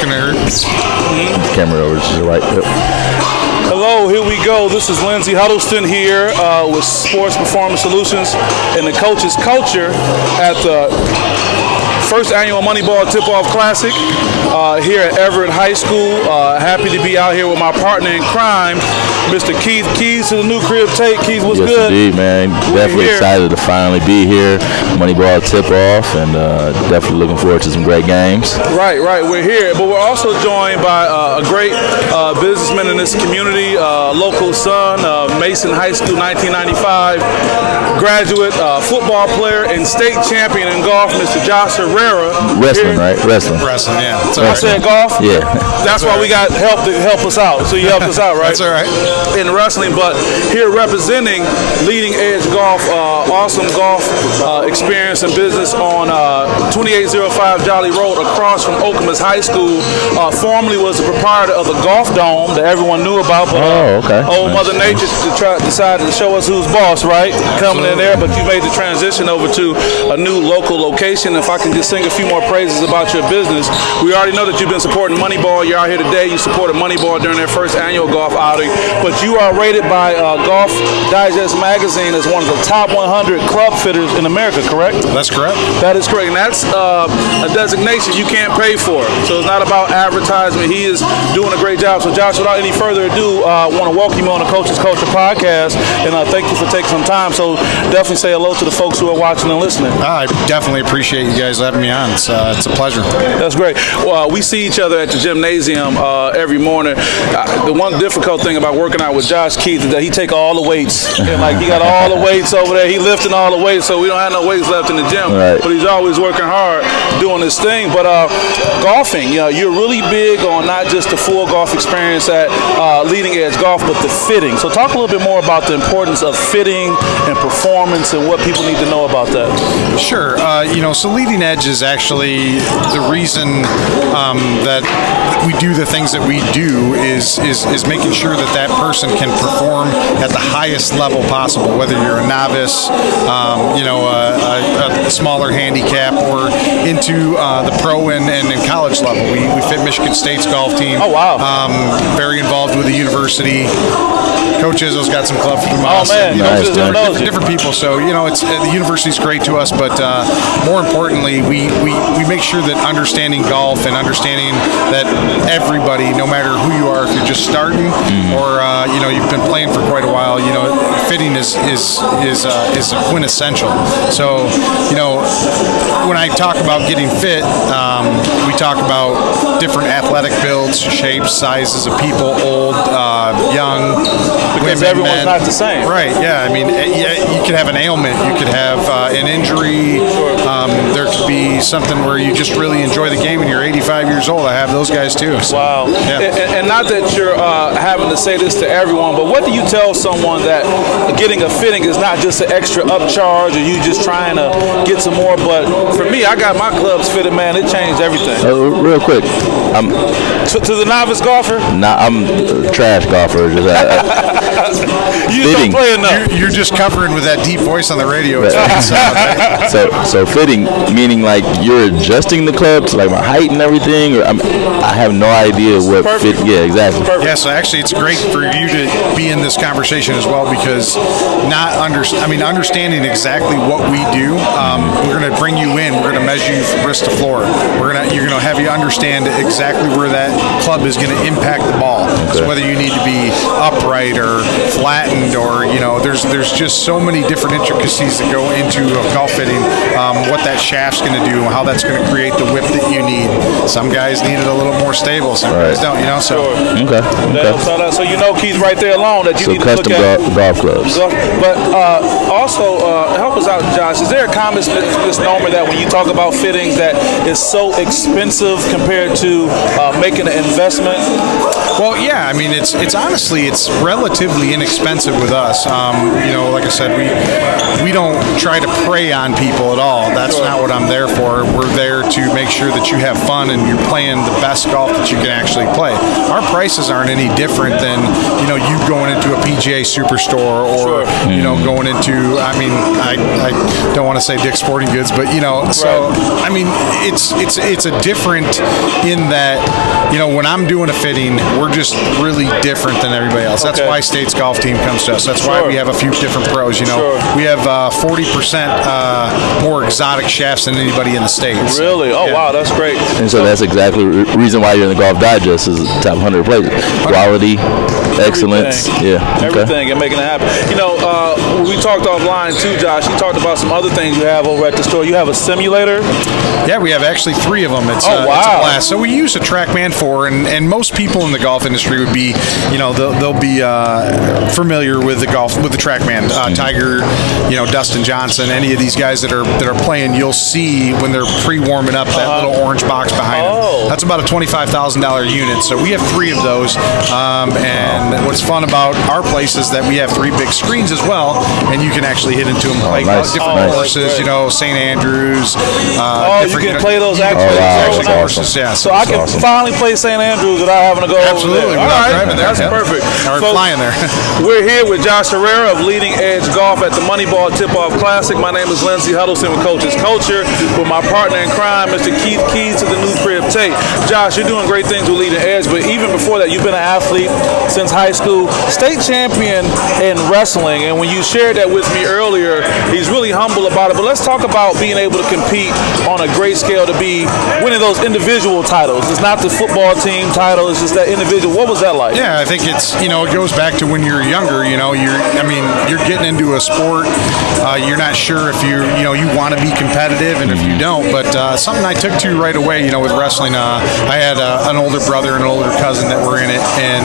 looking at her. Camera over to the right. Yep. Hello, here we go. This is Lindsey Huddleston here with Sports Performance Solutions and the Coach's Culture at the first annual Moneyball Tip-Off Classic here at Everett High School. Happy to be out here with my partner in crime, Mr. Keith. Keys to the new crib take. Keith, what's good? Yes, indeed, man. Definitely excited to finally be here. Moneyball Tip-Off, and definitely looking forward to some great games. Right. We're here, but we're also joined by a great businessman in this community, local son, Mason High School 1995 graduate, football player, and state champion in golf, Mr. Josh Herrera. Wrestling, right? Wrestling, yeah. So I said golf? Yeah. That's why we got help to help us out. So you helped us out, right? That's all right. In wrestling, but here representing Leading Edge Golf, awesome golf experience and business on 2805 Jolly Road across from Okemos High School. Formerly was the proprietor of the Golf Dome that everyone knew about, but old Mother Nature decided to show us who's boss, right? Coming in there, but you made the transition over to a new local location. If I can just sing a few more praises about your business, we already know that you've been supporting Moneyball. You're out here today. You supported Moneyball during their first annual golf outing, but you are rated by Golf Digest magazine as one of the top 100 club fitters in America, correct? That's correct. That is correct, and that's a designation you can't pay for. So it's not about advertisement. He is doing a great job. So Josh, without any further ado, I want to welcome you on the Coach's Culture podcast, and thank you for taking some time. So definitely say hello to the folks who are watching and listening. I definitely appreciate you guys having me on. It's a pleasure. That's great. Well, we see each other at the gymnasium every morning. The one difficult thing about working out with Josh Keith is that he take all the weights. And he got all the weights over there. He lifting all the weights, so we don't have no weights left in the gym. Right. But he's always working hard doing this thing. But golfing, you're really big on not just the full golf experience at Leading Edge Golf, but the fitting. So talk a little bit more about the importance of fitting and performance and what people need to know about that. Sure. So Leading Edge is actually the reason that we do the things that we do is making sure that person can perform at the highest level possible, whether you're a novice, a smaller handicap, or into the pro and college level. We fit Michigan State's golf team. Oh, wow. Very involved with the university. Coach Izzo's got some clubs from us. Oh, man. Different people. So, it's the university's great to us, but more importantly, we make sure that understanding golf and understanding that everybody, no matter who you are, if you're just starting or you've been playing for quite a while, fitting is quintessential. So, when I talk about getting fit, we talk about different athletic builds, shapes, sizes of people, old, young, because women, everyone's men. not the same. Right, yeah. I mean, you could have an ailment. You could have an injury. There could be something where you just really enjoy the game and you're 85 years old. I have those guys too. So, wow. Yeah. And not that you're having to say this to everyone, but what do you tell someone that getting a fitting is not just an extra upcharge or you just trying to get some more? But for me, I got my clubs fitted, man. It changed everything. Real quick. To the novice golfer? Nah, I'm a trash golfer. You just don't play enough. You're just covering with that deep voice on the radio. Right. So fitting, meaning like you're adjusting the club to like my height and everything, or I have no idea what fit. Yeah, exactly. Perfect. Yeah, so actually it's great for you to be in this conversation as well, because understanding exactly what we do, we're going to bring you in. We're going to measure you from wrist to floor. You're going to have you understand exactly where that club is going to impact the ball. Okay. So whether you need to be upright or flattened, or there's just so many different intricacies that go into a golf fitting. What that shaft's going to do, how that's going to create the whip that you need. Some guys need it a little more stable, some guys don't. So okay. So Keith, right there alone that you need to look at golf clubs. But also help us out, Josh. Is there a common misnomer that when you talk about fittings that is so expensive compared to making an investment? Well, yeah. I mean, it's honestly relatively inexpensive with us. Like I said, we don't try to prey on people at all. That's not what I'm there there for. We're there to make sure that you have fun and you're playing the best golf that you can actually play. Our prices aren't any different than, you know, you going into a PGA Superstore or, you know, going into, I mean, I don't want to say Dick's Sporting Goods, but, you know, so, I mean, it's a different in that, you know, when I'm doing a fitting, we're just really different than everybody else. That's why State's golf team comes to us. That's why we have a few different pros, you know. We have 40% more exotic shafts than anybody in the States. Really? Oh, wow, that's great. And so that's exactly the reason why you're in the Golf Digest is top 100 places. Quality, excellence, everything, and making it happen. You know, we talked offline too, Josh. You talked about some other things you have over at the store. You have a simulator? Yeah, we have actually 3 of them. It's, it's a blast. So we use a TrackMan 4, and most people in the golf industry would be, you know, they'll be familiar with the TrackMan. Tiger, you know, Dustin Johnson, any of these guys that are playing, you'll see when they're pre-warming up that little orange box behind them. That's about a $25,000 unit. So we have 3 of those. And what's fun about our place is that we have 3 big screens as well, and you can actually hit into them, play different courses, you know, St. Andrews. You can play those actual courses, yeah. So I can finally play St. Andrews without having to go Absolutely, without driving there. That's perfect. Or flying there. We're here with Josh Herrera of Leading Edge Golf at the Moneyball Tip-Off Classic. My name is Lindsey Huddleston with Coach's Culture, with my partner in crime, Mr. Keith Keys to the New Crib Tate. Josh, you're doing great things with Leading Edge, but even before that, you've been an athlete since high school, state champion in wrestling, and when you shared that with me earlier, he's really humble about it. But let's talk about being able to compete on a great scale, to be winning those individual titles. It's not the football team title, it's just that individual. What was that like? Yeah, I think it's, you know, it goes back to when you're younger, you know, you're getting into a sport, you're not sure if you want to be competitive and if you don't, but something I took to right away, you know, with wrestling, I had an older brother and an older cousin that were in it and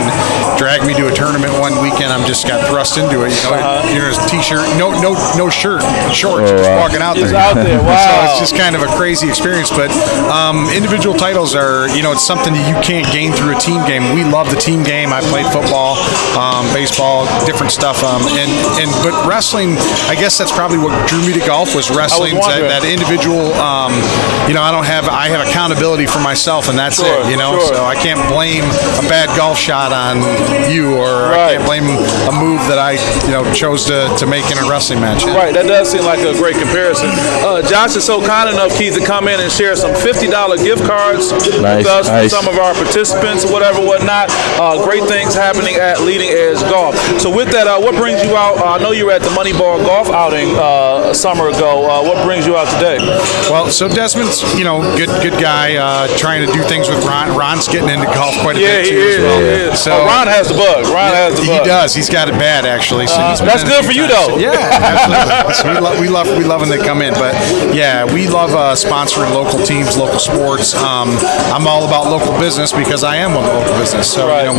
dragged me to a tournament one weekend. I just got thrust into it, you know, a t-shirt, no shirt, shorts, just walking out there. Out there. Wow. So it's just kind of a crazy experience, but individual titles are, you know, it's something that you can't gain through a team game. We love the team game. I played football, baseball, different stuff, but wrestling, I guess that's probably what drew me to golf, was wrestling. That individual, you know, I have accountability for myself, and that's it, you know. So I can't blame a bad golf shot on you, or I can't blame a move that I, you know, chose to make in a wrestling match. Right, that does seem like a great comparison. Josh is so kind enough, Keith, to come in and share some $50 gift cards with us, some of our participants, whatnot. Great things happening at Leading Edge Golf. So with that, what brings you out? I know you were at the Moneyball golf outing a summer ago. What brings you out today? Well, so Desmond's, you know, good guy, trying to do things with Ron. Ron's getting into golf quite a bit too. As well. He is. So Ron has the bug. He does. He's got it bad, actually. So that's good for you, though. Yeah, absolutely. So we love when they come in. But yeah, we love sponsoring local teams, local sports. I'm all about local business because I am one of the local business. So you know,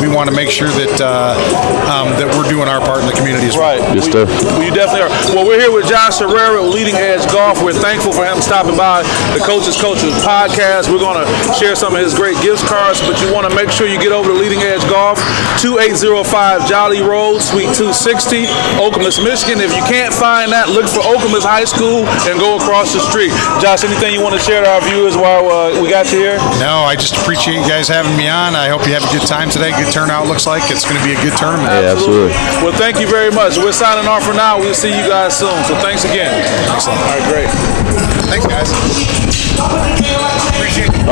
we want to make sure that that we're doing our part in the community as well. Good stuff. You definitely are. Well, we're here with Josh Herrera, Leading Edge Golf. We're thankful for him stopping by the Coach's Culture podcast. We're going to share some of his great gift cards, but you want to make sure you get over to Leading Edge Golf, 2805 Jolly Road, Suite 260, Okemos, Michigan. If you can't find that, look for Okemos High School and go across the street. Josh, anything you want to share to our viewers while we got you here? No, I just appreciate you guys having me on. I hope you have a good time today. Good turnout looks like. It's going to be a good tournament. Yeah, absolutely. Well, thank you very much. We're signing off for now. We'll see you guys soon. So thanks again. Excellent. All right, great. Thanks, guys. Appreciate it.